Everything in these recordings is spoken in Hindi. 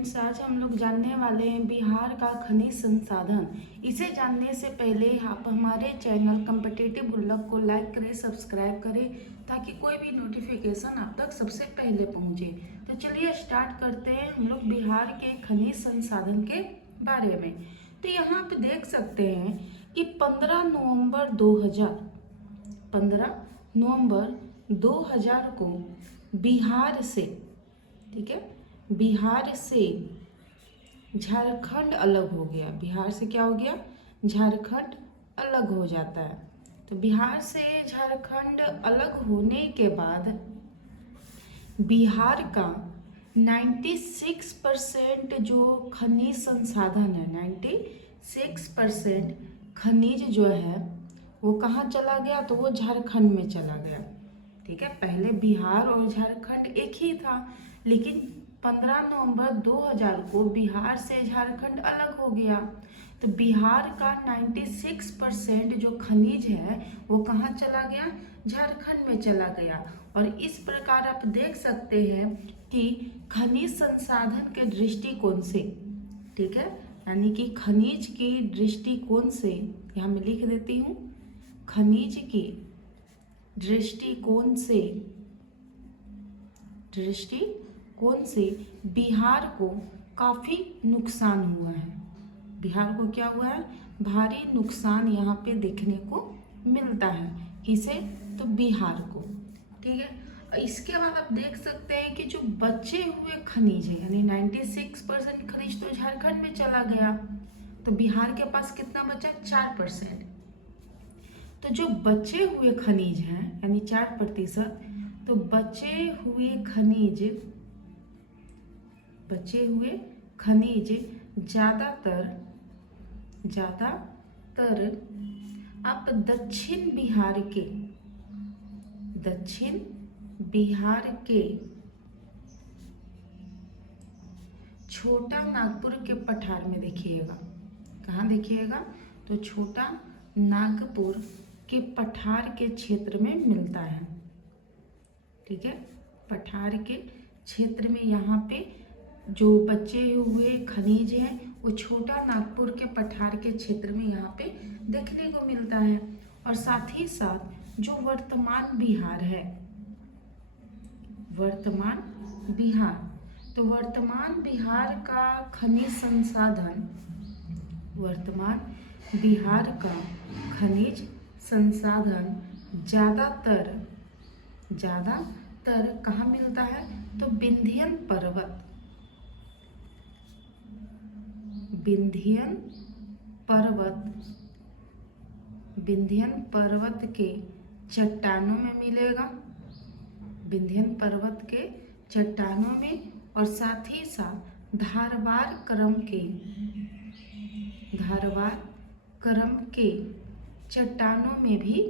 फ्रेंड्स, आज हम लोग जानने वाले हैं बिहार का खनिज संसाधन। इसे जानने से पहले आप हमारे चैनल कॉम्पिटिटिव गुल्लक को लाइक करें, सब्सक्राइब करें ताकि कोई भी नोटिफिकेशन आप तक सबसे पहले पहुंचे। तो चलिए स्टार्ट करते हैं हम लोग बिहार के खनिज संसाधन के बारे में। तो यहाँ पे देख सकते हैं कि 15 नवंबर 2000 को बिहार से, ठीक है, बिहार से झारखंड अलग हो गया। बिहार से क्या हो गया? झारखंड अलग हो जाता है। तो बिहार से झारखंड अलग होने के बाद बिहार का 96% जो खनिज संसाधन है, 96% खनिज जो है वो कहाँ चला गया? तो वो झारखंड में चला गया। ठीक है, पहले बिहार और झारखंड एक ही था, लेकिन 15 नवंबर 2000 को बिहार से झारखंड अलग हो गया। तो बिहार का 96% जो खनिज है वो कहाँ चला गया? झारखंड में चला गया। और इस प्रकार आप देख सकते हैं कि खनिज संसाधन के दृष्टिकोण से, ठीक है, यानी कि खनिज की दृष्टिकोण से, यहाँ मैं लिख देती हूँ, खनिज की दृष्टिकोण से बिहार को काफ़ी नुकसान हुआ है। बिहार को क्या हुआ है? भारी नुकसान यहाँ पे देखने को मिलता है। किसे? तो बिहार को। ठीक है, इसके बाद आप देख सकते हैं कि जो बचे हुए खनिज है, यानी 96% खनिज तो झारखंड में चला गया, तो बिहार के पास कितना बचा? 4%। तो जो बचे हुए खनिज हैं, यानी 4%, तो बचे हुए खनिज ज़्यादातर अब दक्षिण बिहार के छोटा नागपुर के पठार में देखिएगा। कहाँ देखिएगा? तो छोटा नागपुर के पठार के क्षेत्र में मिलता है। ठीक है, पठार के क्षेत्र में यहाँ पे जो बचे हुए खनिज हैं वो छोटा नागपुर के पठार के क्षेत्र में यहाँ पे देखने को मिलता है। और साथ ही साथ जो वर्तमान बिहार का खनिज संसाधन ज़्यादातर कहाँ मिलता है? तो विंध्यन पर्वत के चट्टानों में मिलेगा। विंध्यन पर्वत के चट्टानों में, और साथ ही साथ धारवाड़ क्रम के चट्टानों में भी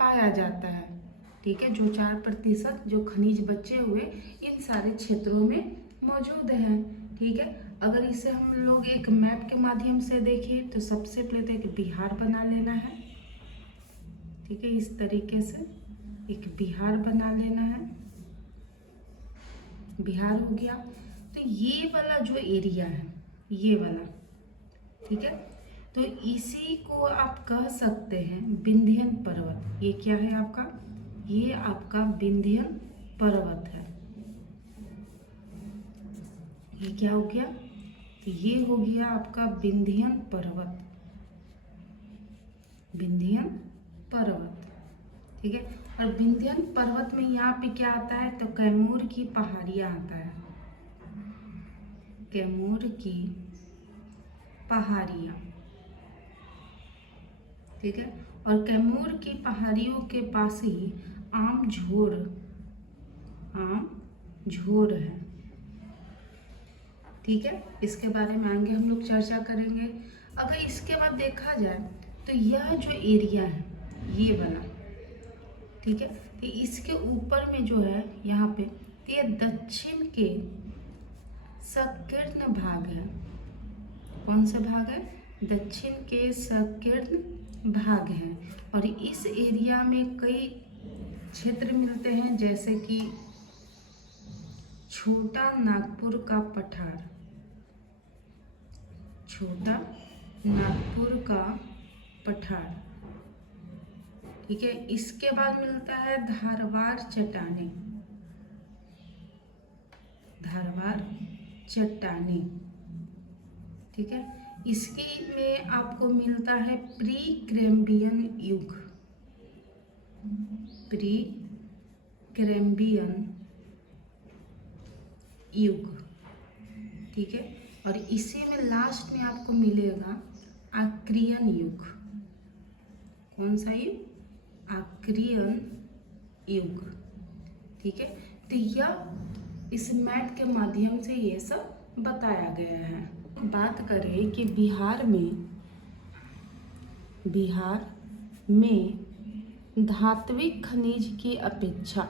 पाया जाता है। ठीक है, जो 4% जो खनिज बचे हुए इन सारे क्षेत्रों में मौजूद हैं। ठीक है, अगर इसे हम लोग एक मैप के माध्यम से देखें तो सबसे पहले तो एक बिहार बना लेना है। ठीक है, इस तरीके से एक बिहार बना लेना है। बिहार हो गया। तो ये वाला जो एरिया है, ये वाला, ठीक है, तो इसी को आप कह सकते हैं विंध्यन पर्वत। ये क्या है आपका? ये आपका विंध्यन पर्वत है। ये क्या हो गया? तो ये हो गया आपका विंध्यन पर्वत। ठीक है, और विंध्यन पर्वत में यहाँ पे क्या आता है? तो कैमूर की पहाड़ियाँ आता है। कैमूर की पहाड़ियाँ, ठीक है, और कैमूर की पहाड़ियों के पास ही आम झोर है। ठीक है, इसके बारे में आगे हम लोग चर्चा करेंगे। अगर इसके बाद देखा जाए तो यह जो एरिया है, ये वाला, ठीक है, तो इसके ऊपर में जो है यहाँ पे, तो ये दक्षिण के संकीर्ण भाग है। कौन सा भाग है? दक्षिण के संकीर्ण भाग है। और इस एरिया में कई क्षेत्र मिलते हैं, जैसे कि छोटा नागपुर का पठार, छोटा नागपुर का पठार। ठीक है, इसके बाद मिलता है धारवाड़ चट्टानी। धारवाड़ चट्टानी। ठीक है, इसके में आपको मिलता है प्री कैम्ब्रियन युग। प्री कैम्ब्रियन युग। ठीक है, और इसी में लास्ट में आपको मिलेगा आर्कियन युग। कौन सा युग? आर्कियन युग। ठीक है, तो यह इस मैप के माध्यम से ये सब बताया गया है। बात करें कि बिहार में धात्विक खनिज की अपेक्षा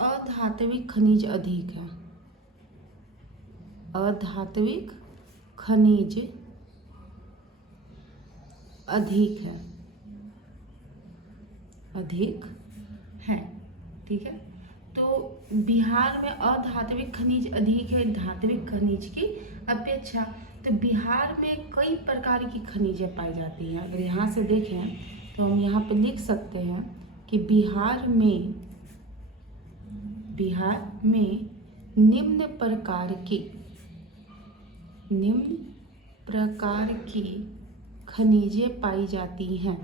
अधात्विक खनिज अधिक है। अधात्विक खनिज अधिक है। ठीक है, तो बिहार में अधात्विक खनिज अधिक है धात्विक खनिज की अपेक्षा। तो बिहार में कई प्रकार की खनिजें पाई जाती हैं। अगर यहाँ से देखें तो हम यहाँ पे लिख सकते हैं कि बिहार में निम्न प्रकार की खनिजें पाई जाती हैं।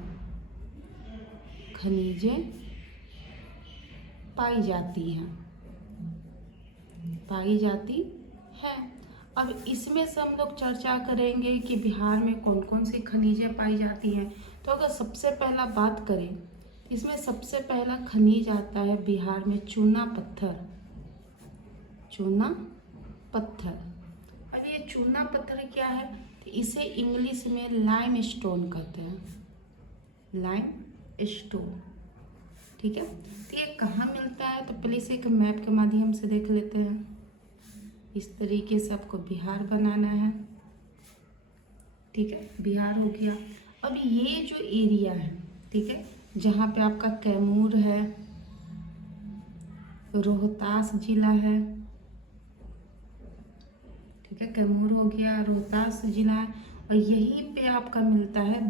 पाई जाती है। अब इसमें से हम लोग चर्चा करेंगे कि बिहार में कौन कौन सी खनिजें पाई जाती हैं। तो अगर सबसे पहला बात करें, इसमें सबसे पहला खनिज आता है बिहार में चूना पत्थर। अब ये चूना पत्थर क्या है? तो इसे इंग्लिश में लाइम स्टोन कहते हैं। Lime stone. ठीक है, तो ये कहाँ मिलता है? तो पहले इसे एक मैप के माध्यम से देख लेते हैं। इस तरीके से आपको बिहार बनाना है। ठीक है, बिहार हो गया। अब ये जो एरिया है, ठीक है, जहाँ पे आपका कैमूर है, रोहतास जिला है। ठीक है, कैमूर हो गया, रोहतास जिला है, और यहीं पे आपका मिलता है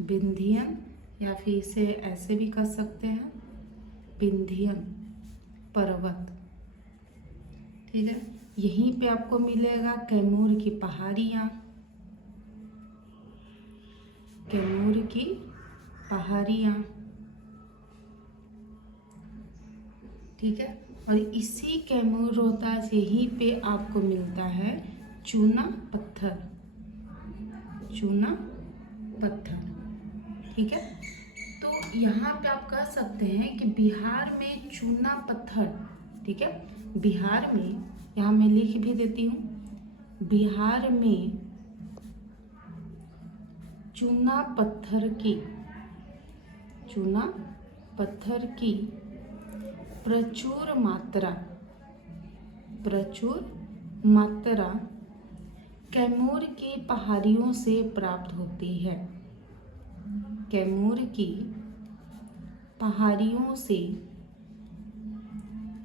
विंध्यन, या फिर इसे ऐसे भी कर सकते हैं विंध्यन पर्वत। ठीक है, यहीं पे आपको मिलेगा कैमूर की पहाड़ियाँ। ठीक है, और इसी कैमूर रोहतास यहीं पे आपको मिलता है चूना पत्थर। ठीक है, तो यहाँ पे आप कह सकते हैं कि बिहार में चूना पत्थर। ठीक है, बिहार में, यहाँ मैं लिख भी देती हूँ, बिहार में चूना पत्थर की प्रचुर मात्रा कैमूर की पहाड़ियों से प्राप्त होती है। कैमूर की पहाड़ियों से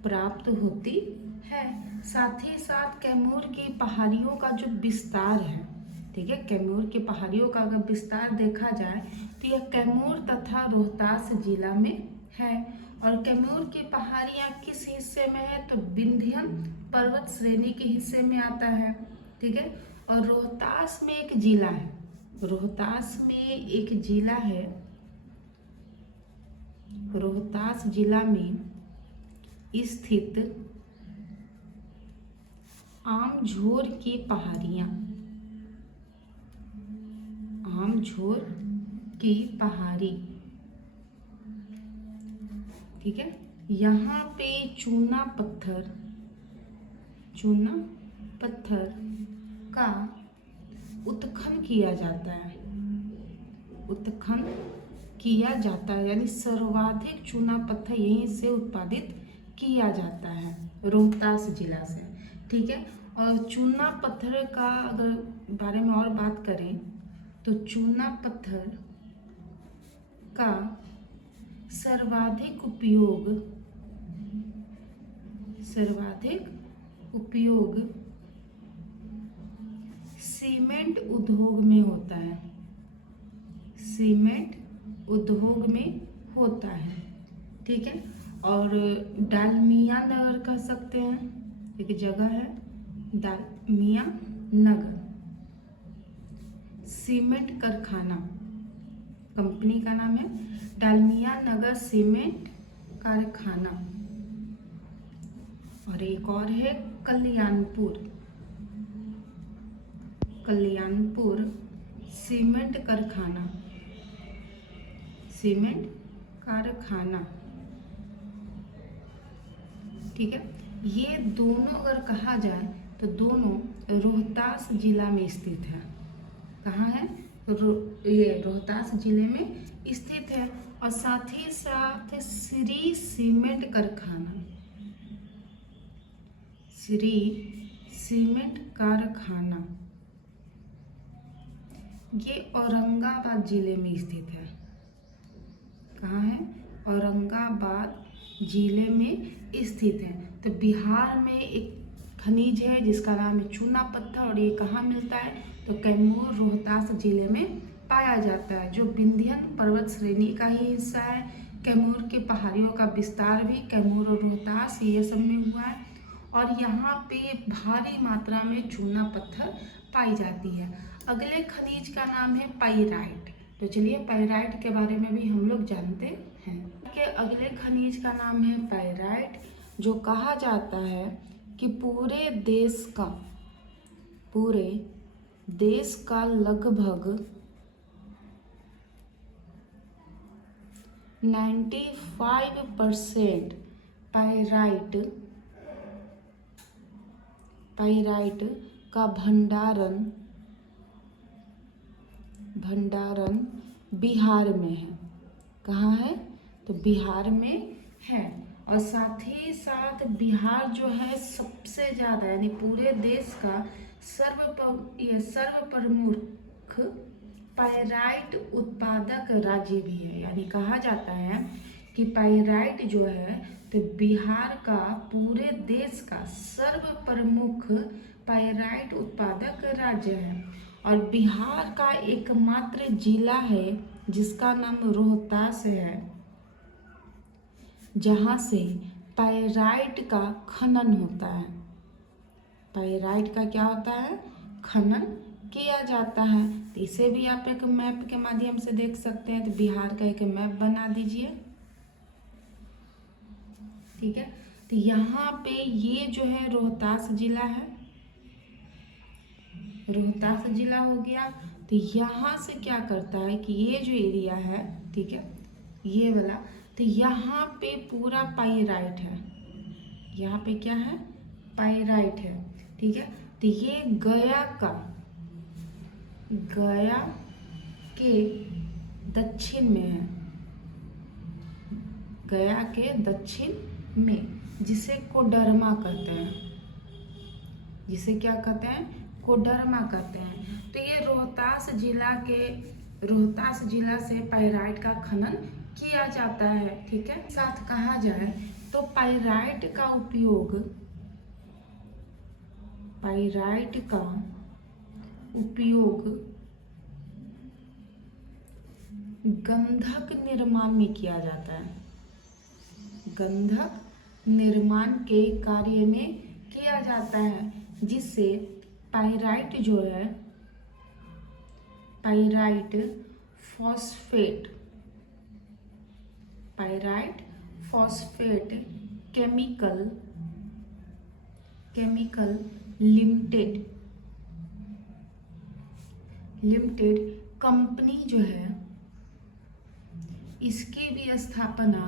प्राप्त होती है। साथ ही साथ कैमूर की पहाड़ियों का जो विस्तार है, ठीक है, कैमूर की पहाड़ियों का अगर विस्तार देखा जाए तो यह कैमूर तथा रोहतास जिला में है। और कैमूर की पहाड़ियाँ किस हिस्से में है? तो विंध्यन पर्वत श्रेणी के हिस्से में आता है। ठीक है, और रोहतास में एक जिला है, रोहतास जिला में स्थित आमझोर की पहाड़ी। ठीक है, यहाँ पे चूना पत्थर का उत्खनन किया जाता है, यानी सर्वाधिक चूना पत्थर यहीं से उत्पादित किया जाता है, रोहतास जिला से। ठीक है, और चूना पत्थर का अगर बारे में और बात करें तो चूना पत्थर का सर्वाधिक उपयोग सीमेंट उद्योग में होता है। सीमेंट उद्योग में होता है, ठीक है। और डालमिया नगर कह सकते हैं, एक जगह है डालमिया नगर, सीमेंट कारखाना, कंपनी का नाम है डालमिया नगर सीमेंट कारखाना। और एक और है कल्याणपुर सीमेंट कारखाना, ठीक है। ये दोनों अगर कहा जाए तो दोनों रोहतास जिला में स्थित है। कहाँ है? ये रोहतास जिले में स्थित है। और साथ ही साथ श्री सीमेंट कारखाना ये औरंगाबाद जिले में स्थित है। कहाँ है? औरंगाबाद जिले में स्थित है। तो बिहार में एक खनिज है जिसका नाम है चूना पत्थर, और ये कहाँ मिलता है? तो कैमूर रोहतास जिले में पाया जाता है, जो विंध्य पर्वत श्रेणी का ही हिस्सा है। कैमूर के पहाड़ियों का विस्तार भी कैमूर और रोहतास ये सब में हुआ है। और यहाँ पे भारी मात्रा में चूना पत्थर पाई जाती है। अगले खनिज का नाम है पाइराइट। तो चलिए पाइराइट के बारे में भी हम लोग जानते हैं कि अगले खनिज का नाम है पाइराइट, जो कहा जाता है कि पूरे देश का लगभग 95% पाइराइट का भंडारण बिहार में है। कहाँ है? तो बिहार में है। और साथ ही साथ बिहार जो है सबसे ज़्यादा, यानी पूरे देश का सर्वप्रमुख पाइराइट उत्पादक राज्य भी है। यानी कहा जाता है कि पाइराइट जो है तो बिहार का पूरे देश का सर्वप्रमुख पाइराइट उत्पादक राज्य है। और बिहार का एकमात्र जिला है जिसका नाम रोहतास है, जहाँ से पाइराइट का खनन होता है। पाइराइट का क्या होता है? खनन किया जाता है। तो इसे भी आप एक मैप के माध्यम से देख सकते हैं। तो बिहार का एक मैप बना दीजिए, ठीक है। तो यहाँ पे ये जो है रोहतास जिला है, रोहतास जिला हो गया। तो यहाँ से क्या करता है कि ये जो एरिया है, ठीक है, ये वाला, तो यहाँ पे पूरा पाइराइट है। यहाँ पे क्या है? पाइराइट है, ठीक है। तो ये गया के दक्षिण में है, गया के दक्षिण में, जिसे कोडरमा कहते हैं। जिसे क्या कहते हैं? कोडरमा कहते हैं। तो ये रोहतास जिला से पाइराइट का खनन किया जाता है, ठीक है। साथ कहा जाए तो पाइराइट का उपयोग गंधक निर्माण में किया जाता है। गंधक निर्माण के कार्य में किया जाता है, जिससे पाइराइट जो है, pyrite phosphate chemical limited company जो है, इसकी भी स्थापना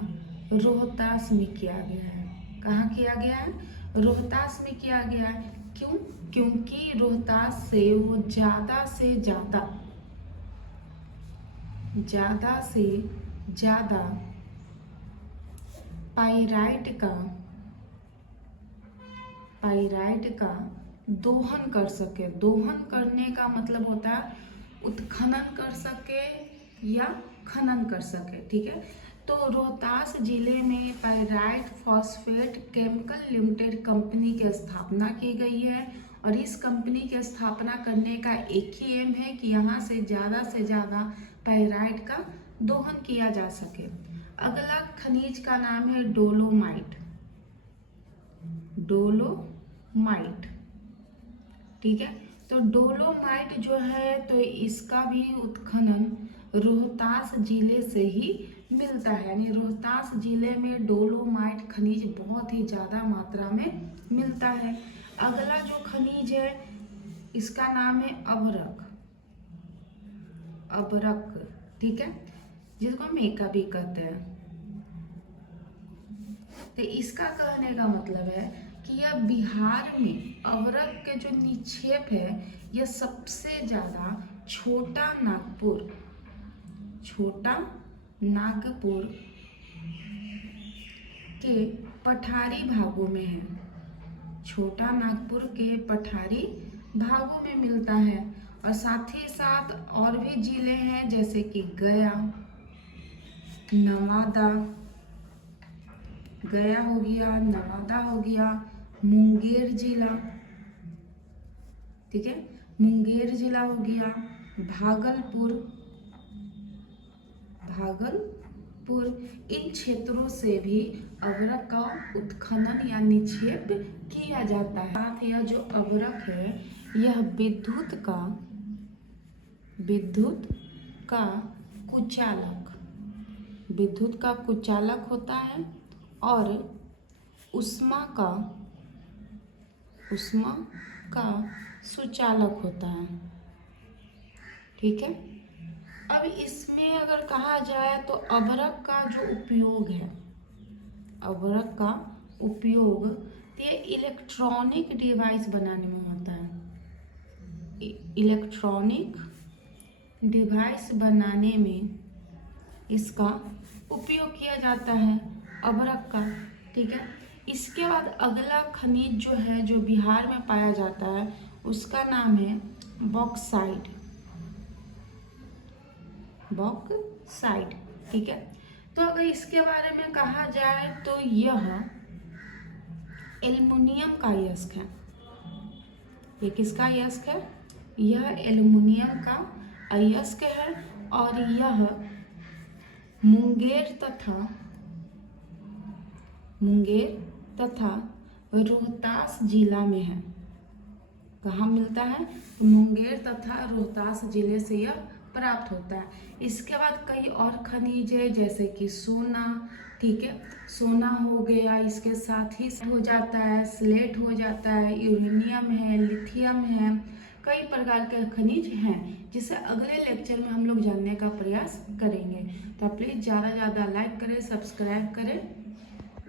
रोहतास में किया गया है। कहाँ किया गया है? रोहतास में किया गया है। क्यों? क्योंकि रोहतास से वो ज़्यादा से ज़्यादा पाइराइट का दोहन कर सके। दोहन करने का मतलब होता है उत्खनन कर सके या खनन कर सके। ठीक है, तो रोहतास जिले में pyrite phosphate chemical limited company की स्थापना की गई है और इस कंपनी की स्थापना करने का एक ही एम है कि यहाँ से ज़्यादा पाइराइट का दोहन किया जा सके। अगला खनिज का नाम है डोलोमाइट। डोलोमाइट, ठीक है, तो डोलोमाइट जो है तो इसका भी उत्खनन रोहतास जिले से ही मिलता है, यानी रोहतास जिले में डोलोमाइट खनिज बहुत ही ज़्यादा मात्रा में मिलता है। अगला जो खनिज है इसका नाम है अभ्रक। अभ्रक, ठीक है, जिसको मेका भी कहते हैं। तो इसका कहने का मतलब है कि यह बिहार में अभ्रक के जो निक्षेप है यह सबसे ज़्यादा छोटा नागपुर के पठारी भागों में है। छोटा नागपुर के पठारी भागों में मिलता है और साथ ही साथ और भी जिले हैं जैसे कि गया हो गया, नवादा हो गया, मुंगेर जिला, ठीक है, मुंगेर जिला हो गया, भागलपुर, इन क्षेत्रों से भी अभ्रक का उत्खनन या निक्षेप किया जाता है। साथ यह जो अभ्रक है यह विद्युत का कुचालक होता है और उष्मा का सुचालक होता है। ठीक है, अब इसमें अगर कहा जाए तो अभ्रक का जो उपयोग है, अभ्रक का उपयोग ये इलेक्ट्रॉनिक डिवाइस बनाने में होता है। इलेक्ट्रॉनिक डिवाइस बनाने में इसका उपयोग किया जाता है अभ्रक का। ठीक है, इसके बाद अगला खनिज जो है जो बिहार में पाया जाता है उसका नाम है बॉक्साइट। ठीक है, तो अगर इसके बारे में कहा जाए तो यह एल्युमिनियम का अयस्क है। ये किसका अयस्क है? यह एल्युमिनियम का अयस्क है और यह मुंगेर तथा रोहतास जिला में है। कहाँ मिलता है? मुंगेर तथा रोहतास जिले से यह प्राप्त होता है। इसके बाद कई और खनिज है जैसे कि सोना, ठीक है, सोना हो गया, इसके साथ ही हो जाता है स्लेट, हो जाता है यूरेनियम है, लिथियम है, कई प्रकार के खनिज हैं जिसे अगले लेक्चर में हम लोग जानने का प्रयास करेंगे। तो प्लीज़ ज़्यादा लाइक करें, सब्सक्राइब करें।